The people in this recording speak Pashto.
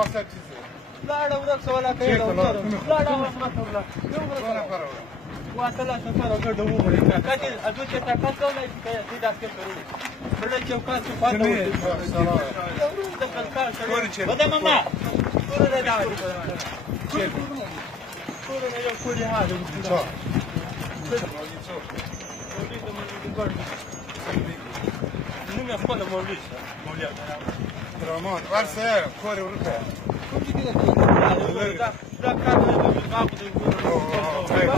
مقصد چی شه؟ لاړه ورک سه ولا کوي لاړه رحمت الله یو ورک واصله سفر وګړو وګړي کاټي اځو چې تاکات کولای شي چې دا څه کوي بل چوکات څه پاتې وي د کلکار سره ودا ماما کور نه دا کور نه یو کور ها د نو خپل مولوی درمان ورسه کور ورکه دا کار نه دا